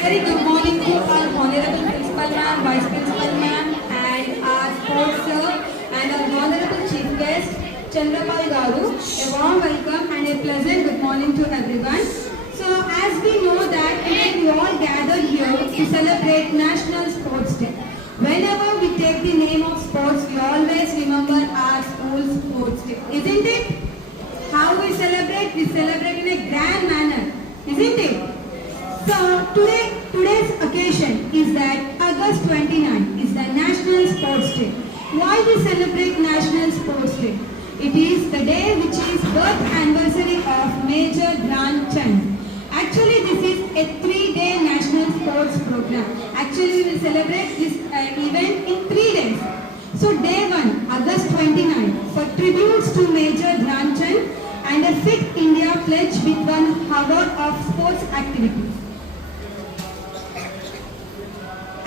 Very good morning to our Honorable Principal Ma'am, Vice Principal Ma'am, and our Sports Sir, and our Honorable Chief Guest, Chandrapal Garu. A warm welcome and a pleasant good morning to everyone. So, as we know that today we all gather here to celebrate National Sports Day. Whenever we take the name of sports, we always remember our school sports day, isn't it? How we celebrate? We celebrate in a grand manner, isn't it? So today's occasion is that August 29 is the National Sports Day. Why we celebrate National Sports Day? It is the day which is birth anniversary of Major Dhyan Chand. Actually, this is a 3-day national sports program. Actually, we will celebrate this event in 3 days. So day 1, August 29, for tributes to Major Dhyan Chand and a Fit India pledge with 1 hour of sports activities.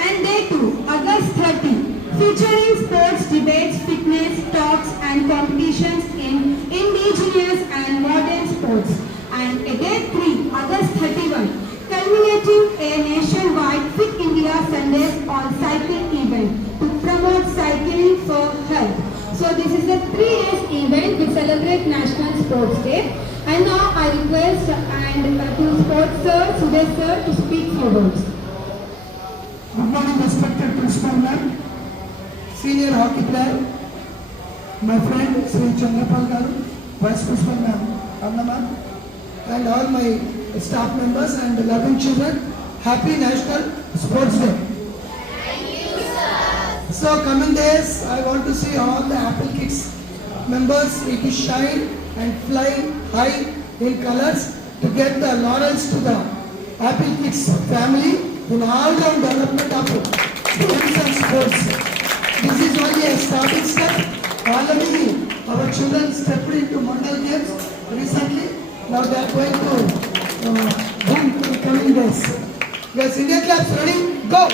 And day 2, August 30, featuring sports debates, fitness, talks and competitions in indigenous and modern sports. And day 3, August 31, culminating a nationwide Fit India Sundays on cycling event to promote cycling for health. So this is a 3 days event to celebrate National Sports Day. And now I request to Sports Sir, Sudesh Sir to speak for words. Good morning, respected Principal Ma'am, Senior Hockey player, my friend Sri Chandrapal Garu, Vice Principal Ma'am, Anna Ma'am, and all my staff members and loving children. Happy National Sports Day. Thank you, sir. So coming days, I want to see all the Apple Kids members it is shine and fly high in colors to get the laurels to the Apple Kids family in all-round development of games and sports. This is only a starting step. Already our children stepped into Mandal games recently. Now they are going to boom in coming days. Yes, India claps ready? Go!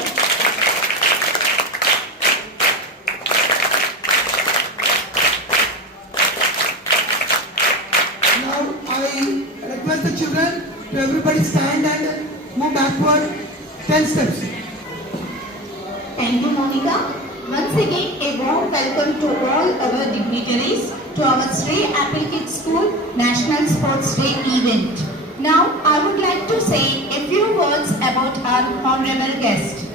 Now I request the children to everybody stand and move backward 10 steps. Thank you, Monica. Once again, a warm welcome to all our dignitaries to our Sri Apple Kids School National Sports Day event. Now, I would like to say a few words about our honorable guest,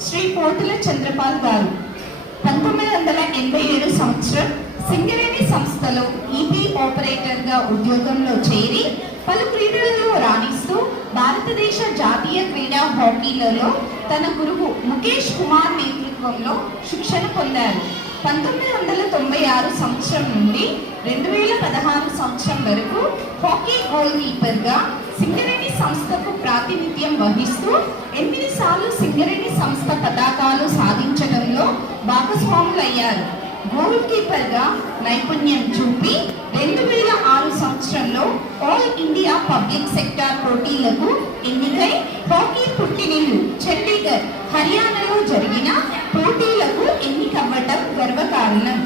Sri Potula Chandrapal Garu. 1987 సంవత్సరం సింగరేణి సంస్థలో EP ఆపరేటర్గా ఉద్యోగంలో చేరి పలు క్రీడలలో రాణిస్తూ భారతదేశ జాతీయ క్రీడా హాకీలలో తన గురువు ముఖేష్ కుమార్ నేతృత్వంలో శిక్షణ పొందారు. 1996 సంవత్సరం నుండి 2016 సంవత్సరం వరకు హాకీ గోల్ కీపర్గా సింగరేణి సంస్థకు ప్రాతినిధ్యం వహిస్తూ 8 సార్లు సింగరేణి సంస్థ పతాకాలు సాధించడంలో భాగస్వాములయ్యారు. గోల్ కీపర్గా నైపుణ్యం చూపి 2006 సంవత్సరంలో ఆల్ ఇండియా పబ్లిక్ సెక్టార్ పోటీలకు ఎన్నికై హాకీ పుట్టినిల్లు చండీగఢ్, హర్యానాలో జరిగిన పోటీలకు ఎన్నికవ్వటం గర్వకారణం.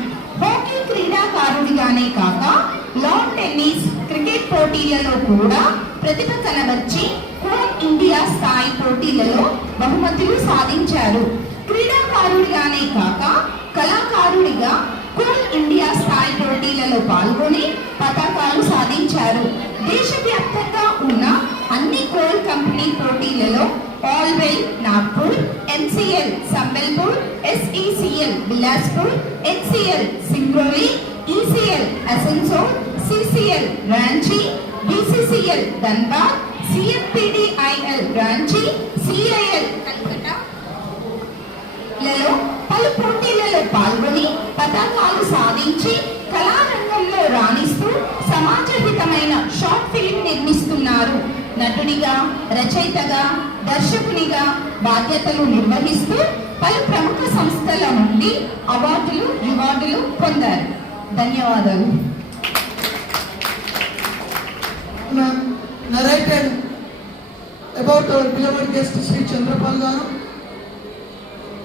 హాకీ క్రీడాకారుడిగానే కాక లాన్ టెన్నిస్, క్రికెట్ పోటీలలో కూడా ప్రతిభ కనబర్చి హోమ్ ఇండియా స్థాయి పోటీలలో బహుమతులు సాధించారు. క్రీడాకారుడిగానే కాక కళాకారుడిగా కోల్ ఇండియా స్థాయి పోటీలలో పాల్గొని పతాకాలు సాధించారు. దేశవ్యాప్తంగా ఉన్న అన్ని కోల్ కంపెనీ పోటీలలో ఆల్వెల్ Nagpur, MCL Sambalpur, SECL Bilaspur, HCL Singrauli, ECL Asansol, CCL Ranchi, BCCL Dhanbad, CFPDIL Ranchi, CIL Calcutta లలో పలు పోటీలలో పాల్గొని పతాకాలు సాధించి కళారంగంలో రాణిస్తూ సమాజహితమైన షార్ట్ ఫిల్మ్ నిర్మిస్తున్నారు. నటుడిగా, రచయితగా, దర్శకునిగా బాధ్యతలు నిర్వహిస్తూ పలు ప్రముఖ సంస్థల నుండి అవార్డులు, రివార్డులు పొందారు. ధన్యవాదాలు. Narrated about our beloved guest Sri Chandrapal Garu.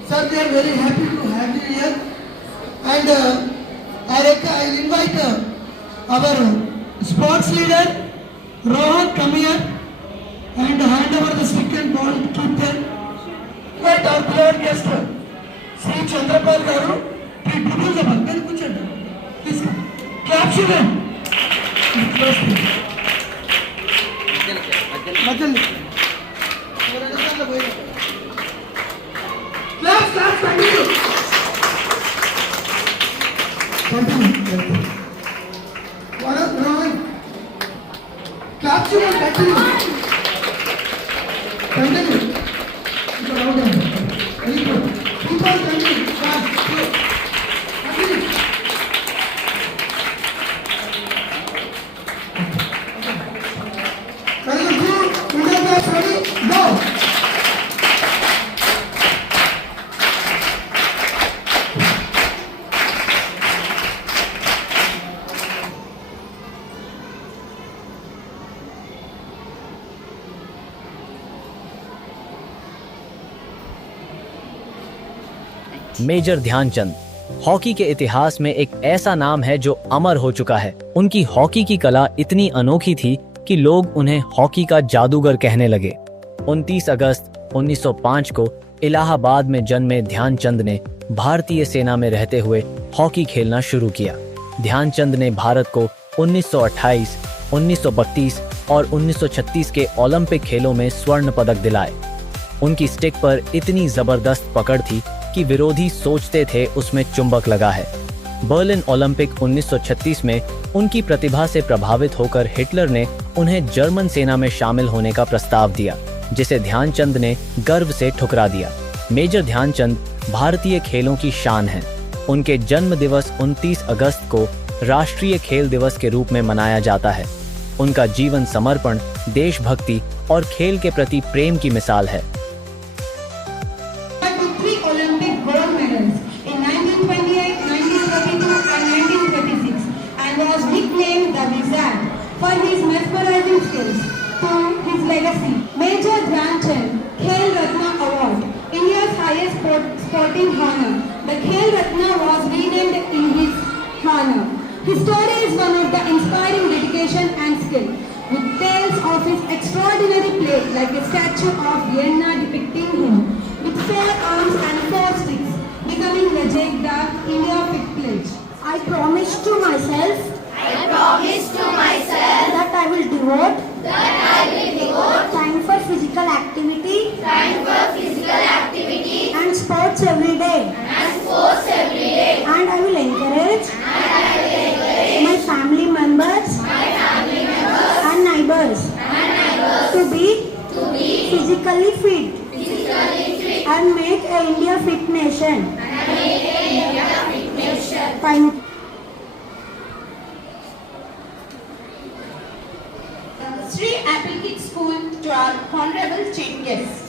Sir, we are very happy to have you here, and I'll invite our sports leader Rohan come here and hand over the stick and ball to Chanderpaul గారు కూర్చోండి please clap చూడండి మధ్యలో clap clap continue clap చూడండి continue continue ఇక్కడ అవుతుంది very good people continue clap continue very good India class ready go major Dhyan Chand hockey के इतिहास में एक ऐसा नाम है जो अमर हो चुका है। उनकी हॉकी की कला इतनी अनोखी थी कि लोग उन्हें हॉकी का जादूगर कहने लगे। 29 अगस्त 1905 को इलाहाबाद में जन्मे ध्यानचंद ने भारतीय सेना में रहते हुए हॉकी खेलना शुरू किया। ध्यानचंद ने भारत को 1928, 1932 और 1936 के ओलंपिक खेलों में स्वर्ण पदक दिलाए। उनकी स्टिक पर इतनी जबरदस्त पकड़ थी कि विरोधी सोचते थे उसमें चुंबक लगा है। बर्लिन ओलंपिक 1936 में उनकी प्रतिभा से प्रभावित होकर हिटलर ने उन्हें जर्मन सेना में शामिल होने का प्रस्ताव दिया, जिसे ध्यानचंद ने गर्व से ठुकरा दिया। मेजर ध्यानचंद भारतीय खेलों की शान हैं। उनके जन्म दिवस 29 अगस्त को राष्ट्रीय खेल दिवस के रूप में मनाया जाता है। उनका जीवन समर्पण, देशभक्ति और खेल के प्रति प्रेम की मिसाल है। Olympic gold medals in 1928, 1932 and 1936 and was nicknamed the Wizard for his mesmerizing skills. To his legacy, Major Dhyanchand Khel Ratna Award, India's highest sporting honor. The Khel Ratna was renamed in his honor. His story is one of the inspiring dedication and skill, with tales of his extraordinary play like a statue of Vienna depicting him, with 4 arms and 4 sticks, becoming the Jagda India Fit Pledge. I promise to myself that I will devote time for physical activity and sports every day. And I will encourage my family members and neighbors to be physically fit and make a India fit nation. Thank you. Sri Apple Kids School to our Honorable Chief Guest.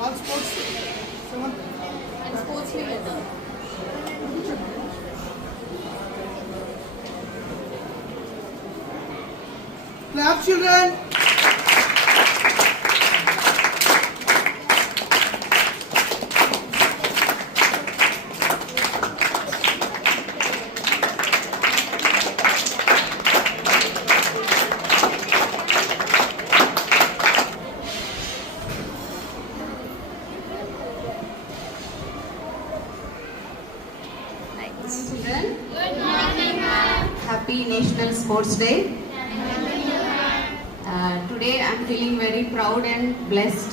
all sports 7 And sports में लेता हूँ. clap children Children. Good morning, ma'am. Happy National Sports Day. Today I'm feeling very proud and blessed.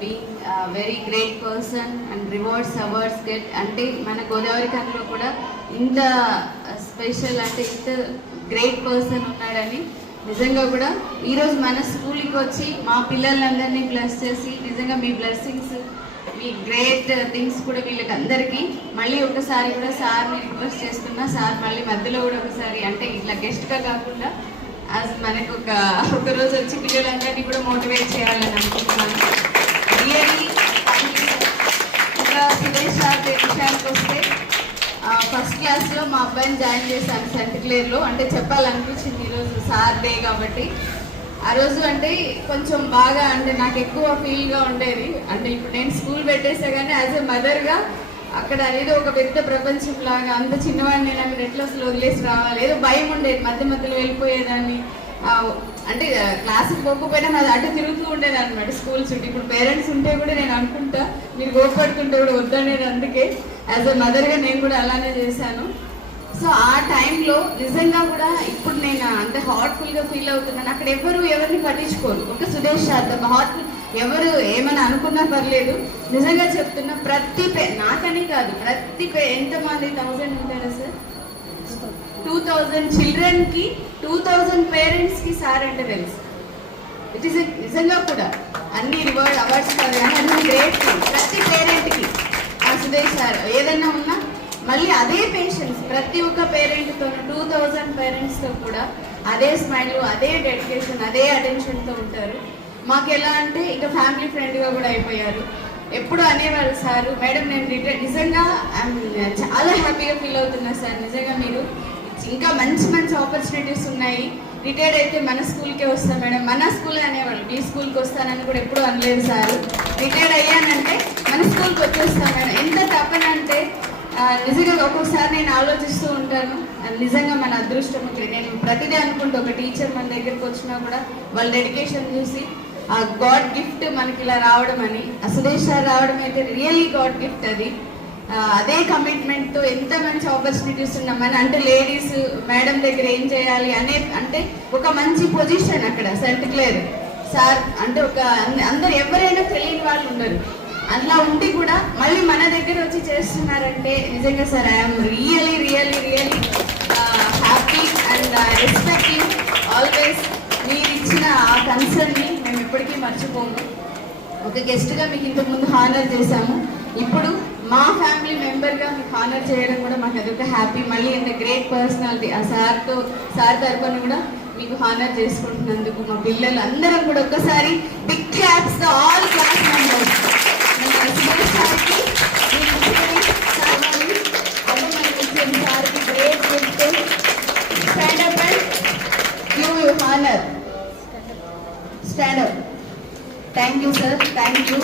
Being a very great person and rewards awards get అంటే మన గోదావరి కథలో కూడా ఇంత special అంటే ఇంత గ్రేట్ పర్సన్ ఉన్నాడని నిజంగా కూడా ఈరోజు మన స్కూల్కి వచ్చి మా పిల్లలందరినీ బ్లెస్ చేసి నిజంగా మీ బ్లెస్సింగ్స్ మీ గ్రేట్ థింగ్స్ కూడా వీళ్ళకి అందరికీ మళ్ళీ ఒకసారి కూడా సార్ని రిక్వెస్ట్ చేస్తున్నా. సార్ మళ్ళీ మధ్యలో కూడా ఒకసారి అంటే ఇట్లా గెస్ట్గా కాకుండా మనకు ఒక రోజు వచ్చి పిల్లలందరినీ కూడా మోటివేట్ చేయాలని అనుకుంటున్నాను. రియల్లీ ఇంకా సురేష్ సార్ విషయానికి వస్తే ఫస్ట్ క్లాస్లో మా అబ్బాయిని జాయిన్ చేశాను సెంట్ క్లేర్లో. అంటే చెప్పాలనిపించింది ఈరోజు సార్ డే కాబట్టి. ఆ రోజు అంటే కొంచెం బాగా అంటే నాకు ఎక్కువ ఫీల్గా ఉండేది. అంటే ఇప్పుడు నేను స్కూల్ పెట్టేసా కానీ యాజ్ ఎ మదర్గా అక్కడ ఏదో ఒక పెద్ద ప్రపంచం లాగా అంత చిన్నవాడిని నేను అక్కడ ఎట్లా అసలు వదిలేసి రావాలి ఏదో భయం ఉండేది. మధ్య మధ్యలో వెళ్ళిపోయేదాన్ని. అంటే క్లాస్కి పోకపోయినా నాది అటు తిరుగుతూ ఉండేది అనమాట స్కూల్ చుట్టూ. ఇప్పుడు పేరెంట్స్ ఉంటే కూడా నేను అనుకుంటా మీరు కోపడుతుంటే కూడా వద్దనేది. అందుకే యాజ్ ఎ మదర్గా నేను కూడా అలానే చేశాను. సో ఆ టైంలో నిజంగా కూడా ఇప్పుడు నేను అంత హార్ట్ఫుల్గా ఫీల్ అవుతున్నాను. అక్కడ ఎవరిని పట్టించుకోరు. ఒక సుదేష్ శాతం హార్ట్ఫుల్ ఎవరు ఏమైనా అనుకున్నా పర్లేదు. నిజంగా చెప్తున్నా ప్రతి నాకని కాదు ప్రతి ఎంతమంది 1000 ఉంటారా సార్? 2000 చిల్డ్రన్కి 2000 పేరెంట్స్కి సార్ అంటే తెలుసు. ఇట్ ఈస్ నిజంగా కూడా అన్ని రివార్డ్ అవార్డ్స్ కాదు కానీ గ్రేట్ ప్రతి పేరెంట్కి ఆ సుదేష్ సార్ ఏదైనా ఉన్నా మళ్ళీ అదే పేషెన్స్ ప్రతి ఒక్క పేరెంట్తో 2000 పేరెంట్స్తో కూడా అదే స్మైల్ అదే డెడికేషన్ అదే అటెన్షన్తో ఉంటారు. మాకు ఎలా అంటే ఇంకా ఫ్యామిలీ ఫ్రెండ్గా కూడా అయిపోయారు. ఎప్పుడు అనేవారు సార్ మేడం నేను నిజంగా చాలా హ్యాపీగా ఫీల్ అవుతున్నా సార్. నిజంగా మీరు ఇంకా మంచి మంచి ఆపర్చునిటీస్ ఉన్నాయి. రిటైర్డ్ అయితే మన స్కూల్కే వస్తాం మేడం. మన స్కూల్ అనేవాళ్ళు మీ స్కూల్కి వస్తానని కూడా ఎప్పుడు అనలేదు సార్. రిటైర్డ్ అయ్యానంటే మన స్కూల్కి వచ్చేస్తాం మేడం. ఎంత తప్పన అంటే నిజంగా ఒక్కొక్కసారి నేను ఆలోచిస్తూ ఉంటాను. నిజంగా మన అదృష్టం. నేను ప్రతిదీ అనుకుంటూ ఒక టీచర్ మన దగ్గరికి వచ్చినా కూడా వాళ్ళ డెడికేషన్ చూసి ఆ గాడ్ గిఫ్ట్ మనకి ఇలా రావడం అని సుదేష్ సార్ రావడం అయితే రియల్లీ గాడ్ గిఫ్ట్ అది. అదే కమిట్మెంట్తో ఎంత మంచి ఆపర్చునిటీస్ ఉన్నామని అంటే లేడీస్ మేడం దగ్గర ఏం చేయాలి అంటే ఒక మంచి పొజిషన్ అక్కడ సెంట్ క్లేర్ సార్ అంటే ఒక అందరు ఎవరైనా తెలియని వాళ్ళు ఉండరు. అట్లా ఉండి కూడా మళ్ళీ మన దగ్గర వచ్చి చేస్తున్నారంటే నిజంగా sir I'm really really really happy and respect you always. మీరు ఇచ్చిన ఆ కన్సర్న్ని మేము ఎప్పటికీ మర్చిపోము. ఒక గెస్ట్గా మీకు ఇంతకుముందు హానర్ చేశాము. ఇప్పుడు మా ఫ్యామిలీ మెంబర్గా మీకు హానర్ చేయడం కూడా మాకు అదొక హ్యాపీ. మళ్ళీ ఎంత గ్రేట్ పర్సనాలిటీ ఆ సార్ తరపున కూడా మీకు హానర్ చేసుకుంటున్నందుకు మా పిల్లలు అందరం కూడా ఒక్కసారి big claps to all class members. Great gift stand up and give you honour. Stand up. Thank you sir. Thank you.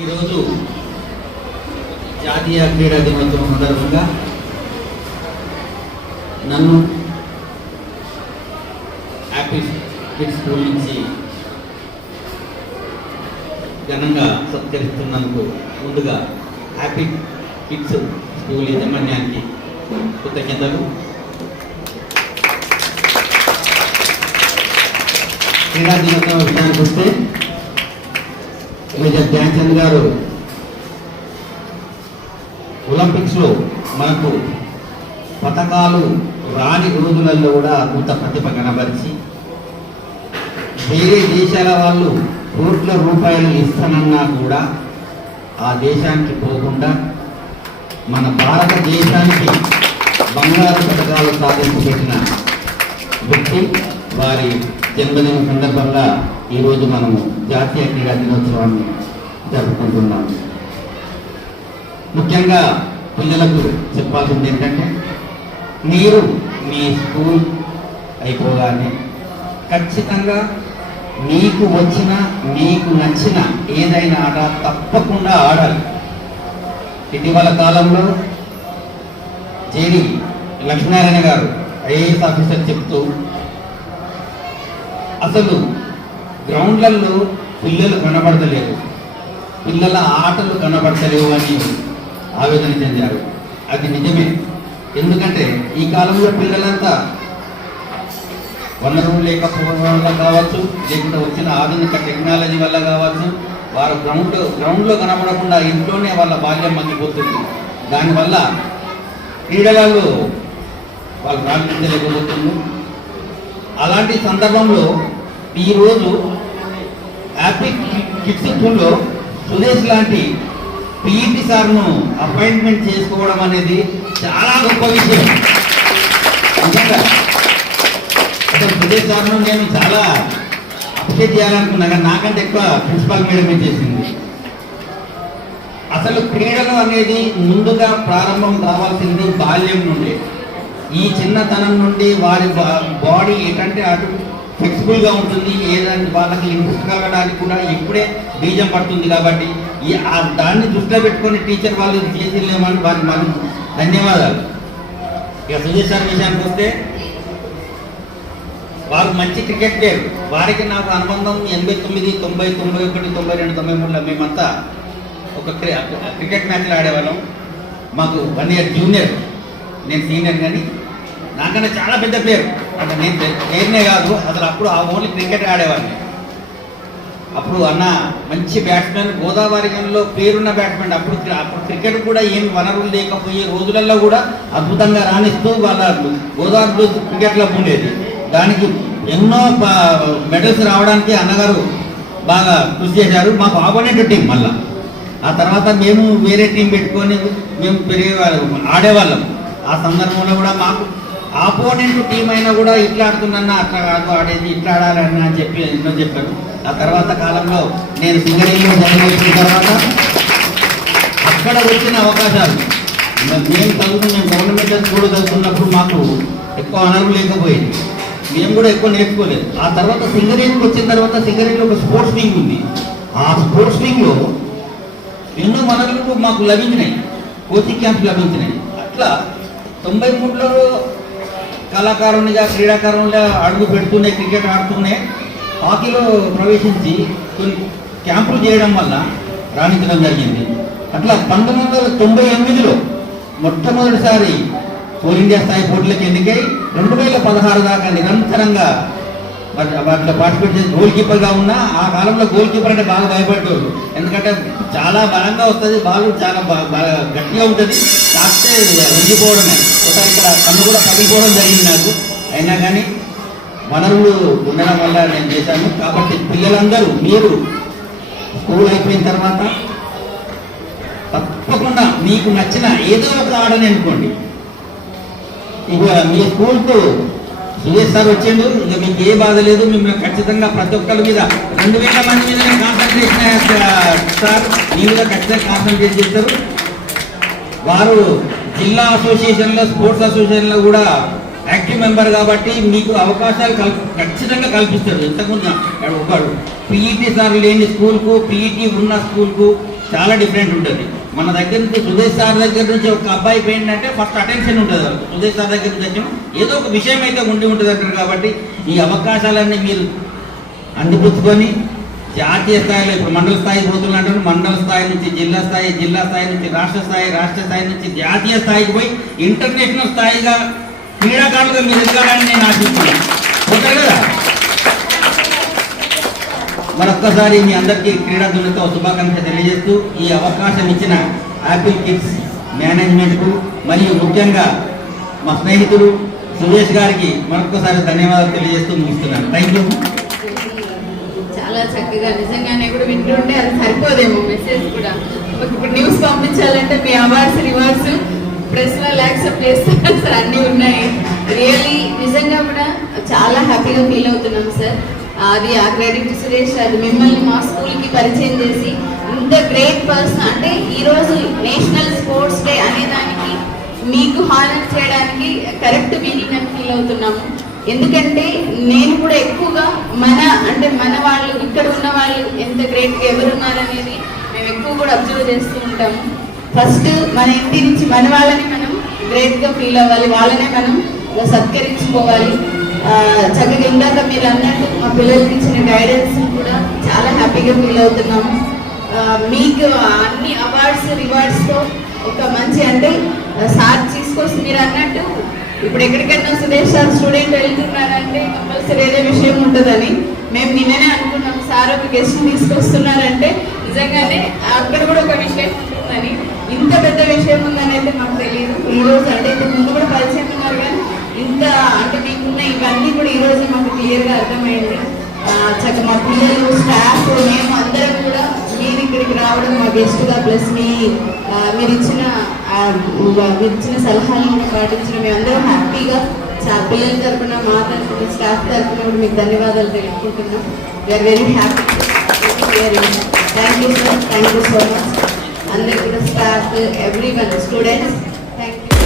ఈరోజు జాతీయ క్రీడా దినోత్సవం సందర్భంగా నన్ను యాపిల్ కిడ్స్ స్కూల్ నుంచి ఘనంగా సత్కరిస్తున్నందుకు ముందుగా యాపిల్ కిడ్స్ స్కూల్ యాజమాన్యానికి కృతజ్ఞతలు. క్రీడా దినోత్సవం విషయానికి వస్తే మేజర్ ధ్యాన్ చంద్ గారు ఒలింపిక్స్లో మనకు పథకాలు రాని రోజులలో కూడా అద్భుత ప్రతిభ కనబరిచి వేరే దేశాల వాళ్ళు కోట్ల రూపాయలు ఇస్తానన్నా కూడా ఆ దేశానికి పోకుండా మన భారతదేశానికి బంగారు పథకాలు సాధించి పెట్టిన వ్యక్తి. వారి జన్మదిన సందర్భంగా ఈరోజు మనము జాతీయ క్రీడా దినోత్సవాన్ని జరుపుకుంటున్నాం. ముఖ్యంగా పిల్లలకు చెప్పాల్సింది ఏంటంటే మీరు మీ స్కూల్ అయిపోగానే ఖచ్చితంగా మీకు వచ్చిన మీకు నచ్చిన ఏదైనా ఆట తప్పకుండా ఆడాలి. ఇటీవల కాలంలో జేడి లక్ష్మీనారాయణ గారు ఐఏఎస్ ఆఫీసర్ చెప్తూ అసలు గ్రౌండ్లలో పిల్లలు కనబడతలేరు, పిల్లల ఆటలు కనబడతలేవు అని ఆవేదన చెందారు. అది నిజమే. ఎందుకంటే ఈ కాలంలో పిల్లలంతా వనరులు లేకపోవడం వల్ల కావచ్చు, లేకుంటే వచ్చిన ఆధునిక టెక్నాలజీ వల్ల కావచ్చు, వారు గ్రౌండ్లో కనబడకుండా ఇంట్లోనే వాళ్ళ బాల్యం మగ్గిపోతుంది. దానివల్ల క్రీడలలో వాళ్ళు ప్రారంభించలేకపోతుంది. అలాంటి సందర్భంలో ఈరోజు యాపిల్ కిడ్స్ స్కూల్లో సురేష్ లాంటి పీఈటీ సార్ను అపాయింట్మెంట్ చేసుకోవడం అనేది చాలా గొప్ప విషయం. నిజంగా అసలు సురేష్ సార్ను నేను చాలా అప్రిషియేట్ చేయాలనుకున్నా, కానీ నాకంటే ఎక్కువ ప్రిన్సిపాల్ మేడమే చేసింది. అసలు అసలు క్రీడలు అనేది ముందుగా ప్రారంభం కావాల్సింది బాల్యం నుండి. ఈ చిన్నతనం నుండి వారి బాడీ ఏంటంటే అటు ఫ్లెక్సిబుల్గా ఉంటుంది, ఏదంటే వాళ్ళకి ఇంట్రెస్ట్ కలగడానికి కూడా ఇప్పుడే బీజం పడుతుంది. కాబట్టి దాన్ని దృష్టిలో పెట్టుకొని టీచర్ వాళ్ళు చేసిలేమని వారికి మనం ధన్యవాదాలు. ఇక సుజయ్ సార్ విషయానికి వస్తే వారు మంచి క్రికెట్ ప్లేయర్. వారికి నాకు అనుబంధం 89, 90, 91, 92, 93లో మేమంతా ఒక క్రికెట్ మ్యాచ్లు ఆడేవాళ్ళం. మాకు 1 year జూనియర్, నేను సీనియర్, కానీ నాకన్నా చాలా పెద్ద ప్లేయర్. అంటే నేను ప్లేయర్నే కాదు, అసలు అప్పుడు ఓన్లీ క్రికెట్ ఆడేవాడిని. అప్పుడు అన్న మంచి బ్యాట్స్మెన్, గోదావరిలో పేరున్న బ్యాట్స్మెన్. అప్పుడు క్రికెట్ కూడా ఏం వనరులు లేకపోయే రోజులలో కూడా అద్భుతంగా రాణిస్తూ వాళ్ళ గోదావరి బ్లూస్ క్రికెట్ క్లబ్ ఉండేది. దానికి ఎన్నో మెడల్స్ రావడానికి అన్నగారు బాగా కృషి చేశారు. మాకు ఆపోనెంట్ టీం మళ్ళా. ఆ తర్వాత మేము వేరే టీం పెట్టుకొని మేము ఆడేవాళ్ళం. ఆ సందర్భంలో కూడా మాకు ఆపోనెంట్ టీం అయినా కూడా ఇట్లా ఆడుతున్నా అట్లా కాదు ఆడేది, ఇట్లా ఆడాలని అని చెప్పి ఎన్నో చెప్పారు. ఆ తర్వాత కాలంలో నేను సింగరేణిలో జాయిన్ అయిన తర్వాత అక్కడ వచ్చిన అవకాశాలు, మేము గవర్నమెంట్ స్కూల్ చదువుతున్నప్పుడు మాకు ఎక్కువ వనరులు లేకపోయేది, మేము కూడా ఎక్కువ నేర్చుకోలేదు. ఆ తర్వాత సింగరేణికి వచ్చిన తర్వాత సింగరేణిలో ఒక స్పోర్ట్స్ వింగ్ ఉంది. ఆ స్పోర్ట్స్ వింగ్లో ఎన్నో వనరులు మాకు లభించినాయి, కోచింగ్ క్యాంప్స్ లభించినాయి. అట్లా 93లో కళాకారునిగా క్రీడాకారునిగా అడుగు పెడుతూనే క్రికెట్ ఆడుతూనే హాకీలో ప్రవేశించి కొన్ని క్యాంపులు చేయడం వల్ల రాణించడం జరిగింది. అట్లా 1998లో మొట్టమొదటిసారి కోల్ ఇండియా స్థాయి పోటీలకు ఎన్నికై 2016 దాకా నిరంతరంగా వాటిలో పార్టిసిపేట్ చేసి గోల్ కీపర్గా ఉన్నా. ఆ కాలంలో గోల్ కీపర్ అంటే బాగా భయపడేవారు, ఎందుకంటే చాలా బలంగా వస్తుంది, బాల్ చాలా గట్టిగా ఉంటుంది, కాస్తే ఉండిపోవడమే. ఒకసారి ఇక్కడ కన్ను కూడా తగ్గిపోవడం జరిగింది నాకు. అయినా కానీ వనరులు ఉండడం వల్ల నేను చేశాను. కాబట్టి పిల్లలందరూ మీరు స్కూల్ అయిపోయిన తర్వాత తప్పకుండా మీకు నచ్చిన ఏదో ఒక ఆటని ఎన్నుకోండి. ఇక మీ స్కూల్కు సురేష్ సార్ వచ్చిండు, ఇక మీకు ఏ బాధ లేదు. మిమ్మల్ని ఖచ్చితంగా ప్రతి ఒక్కరి మీద 2000 మంది మీద కాన్సన్ట్రేషన్ సార్ మీ మీద ఖచ్చితంగా కాన్సన్ట్రేట్ చేస్తారు. వారు జిల్లా అసోసియేషన్లో, స్పోర్ట్స్ అసోసియేషన్లో కూడా యాక్టివ్ మెంబర్ కాబట్టి మీకు అవకాశాలు ఖచ్చితంగా కల్పిస్తారు. ఇంతకుముందు ఒకడు పీఈటీ సార్ లేని స్కూల్కు పీఈటీ ఉన్న స్కూల్కు చాలా డిఫరెంట్ ఉంటుంది. మన దగ్గర నుంచి సురేష్ సార్ దగ్గర నుంచి ఒక అబ్బాయి పోయిందంటే ఫస్ట్ అటెన్షన్ ఉంటుంది. సురేష్ సార్ దగ్గర నుంచి వచ్చిన ఏదో ఒక విషయం అయితే ఉండి ఉంటుంది అంటారు. కాబట్టి ఈ అవకాశాలన్నీ మీరు అందిపుచ్చుకొని జాతీయ స్థాయిలో ఇప్పుడు మండల స్థాయి పోతున్నట్టు మండల స్థాయి నుంచి జిల్లా స్థాయి, జిల్లా స్థాయి నుంచి రాష్ట్ర స్థాయి, రాష్ట్ర స్థాయి నుంచి జాతీయ స్థాయికి పోయి ఇంటర్నేషనల్ స్థాయిగా క్రీడాకారులుగా మీరు ఎదగాలని నేను ఆశిస్తున్నాను. ఓకే కదా? మరొక్కసారి మీ అందరికీ క్రీడా దినోత్సవ శుభాకాంక్షలు తెలియజేస్తూ ఈ అవకాశం ఇచ్చిన యాపిల్ కిడ్స్ మేనేజ్మెంట్కు మరియు ముఖ్యంగా మా స్నేహితులు సురేష్ గారికి మరొక్కసారి ధన్యవాదాలు తెలియజేస్తూ ముగిస్తున్నాను. Thank you. చాలా చక్కగా నిజంగానే కూడా వింటుంటే అది సరిపోదేమో మెసేజ్ కూడా. ఇప్పుడు న్యూస్ పంపించాలంటే మీ అవార్డ్స్ రివార్డ్స్ ప్రెస్లో యాక్సెప్ట్ చేస్తారు సార్, అన్నీ ఉన్నాయి. రియల్లీ నిజంగా కూడా చాలా హ్యాపీగా ఫీల్ అవుతున్నాం సార్. అది ఆ క్రెడిట్ సురేష్, అది మిమ్మల్ని మా స్కూల్కి పరిచయం చేసి ఇంత గ్రేట్ పర్సన్. అంటే ఈరోజు నేషనల్ స్పోర్ట్స్ డే అనేదానికి మీకు హానర్ చేయడానికి కరెక్ట్ మీనింగ్ అని ఫీల్ అవుతున్నాము. ఎందుకంటే నేను కూడా ఎక్కువగా మన వాళ్ళు ఇక్కడ ఉన్న వాళ్ళు ఎంత గ్రేట్గా ఎవరున్నారనేది మేము ఎక్కువ కూడా అబ్జర్వ్ చేస్తూ ఉంటాము. ఫస్ట్ మన ఇంటి నుంచి మన వాళ్ళని మనం గ్రేట్గా ఫీల్ అవ్వాలి, వాళ్ళనే మనం సత్కరించుకోవాలి. చక్కగా ఇందాక మీరు అన్నట్టు మా పిల్లలకి ఇచ్చిన గైడెన్స్ కూడా చాలా హ్యాపీగా ఫీల్ అవుతున్నాము. మీకు అన్ని అవార్డ్స్ రివార్డ్స్తో ఒక మంచి అంటే సార్ తీసుకొచ్చి మీరు అన్నట్టు ఇప్పుడు ఎక్కడికైనా సురేష్ సార్ స్టూడెంట్ వెళ్తున్నారంటే కంపల్సరీ ఏదో విషయం ఉంటుందని మేము నిన్ననే అనుకున్నాం. సార్ ఒక గెస్ట్ తీసుకొస్తున్నారంటే నిజంగానే అక్కడ కూడా ఒక విషయం ఉంటుందని, ఇంత పెద్ద విషయం ఉందని అయితే మాకు తెలియదు. ఈరోజు అంటే ఇంతకు ముందు కూడా పరిచయం ఉన్నారు కానీ ఇంత అంటే మీకున్న ఇవన్నీ కూడా ఈరోజు మాకు క్లియర్గా అర్థమైంది. చక్కగా మా పిల్లలు, స్టాఫ్, మేము అందరం కూడా మీరు ఇక్కడికి రావడం మా గెస్ట్గా ప్లస్ మీరు ఇచ్చిన సలహాలను కూడా పాటించడం మేమందరం హ్యాపీగా పిల్లల తరఫున, మా తరఫున, స్టాఫ్ తరఫున కూడా మీకు ధన్యవాదాలు తెలుపుకుంటున్నాం. We are very happy. Thank you sir, thank you so much. అందరికి కూడా staff everyone students thank you.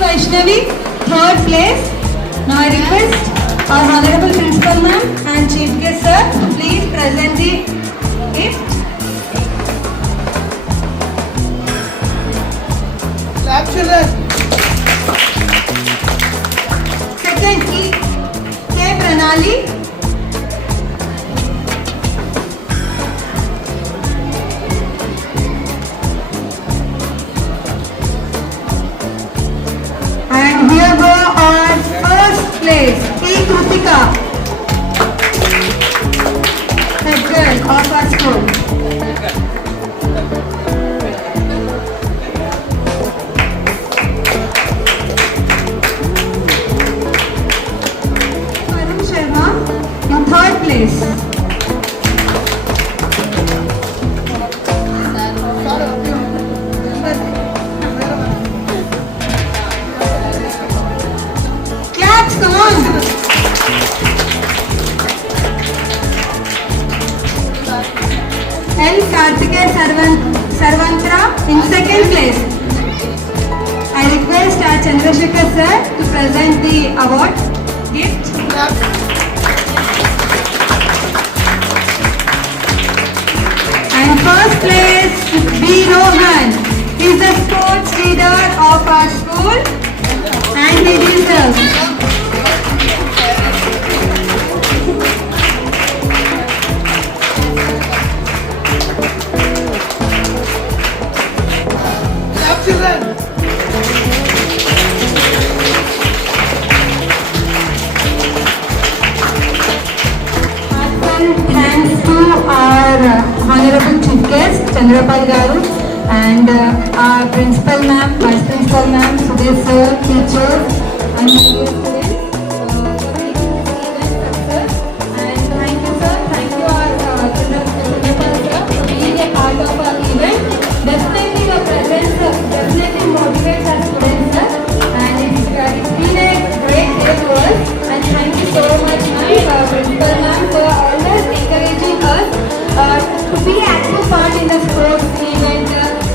Vaishnavi, third place. Now I request our Honorable Principal Ma'am and Chief Guest Sir to please present the gift. Clap children. Second, K. Pranali. And here go our first place, P. Krutika, head girl of our school. Varun Sharma in third place. Claps, come on. L. Karthikeya Sarvantra in second place. I request our Chandrasekhar sir to present the award gift. place, B. Rohan. He's the sports leader of our school and he deserves. Clap, children. Thanks to our Honorable Chief Guest, Chandrapal Garu, and our Principal Ma'am, Vice Principal Ma'am, Sudesh Sir, teachers, and dear students for making this event success. And thank you, sir. Thank you, our Chandrapal Sir, for being a part of our event. Definitely, your presence definitely motivates our students, sir. And it's been a great day to us. And thank you so much, ma'am, Principal Ma'am, for always encouraging us to be active part in the sports event.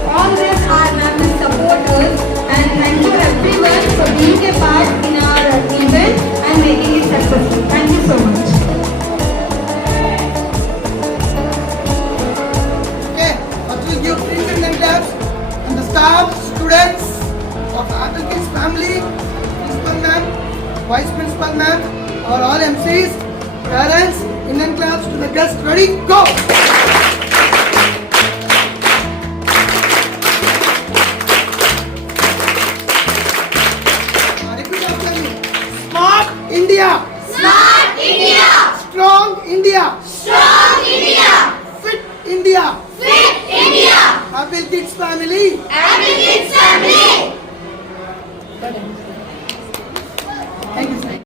Always our ma'am will support us. And thank you everyone for being a part in our event and making it successful. Thank you so much. Okay, what will give three and claps and the staff, students of Apple Kids family, Principal Ma'am, Vice Principal Ma'am, or all MCs, parents, Indian claps to the guests. Ready, go! Repeat after me. Smart India. Smart India! Strong India. Strong India!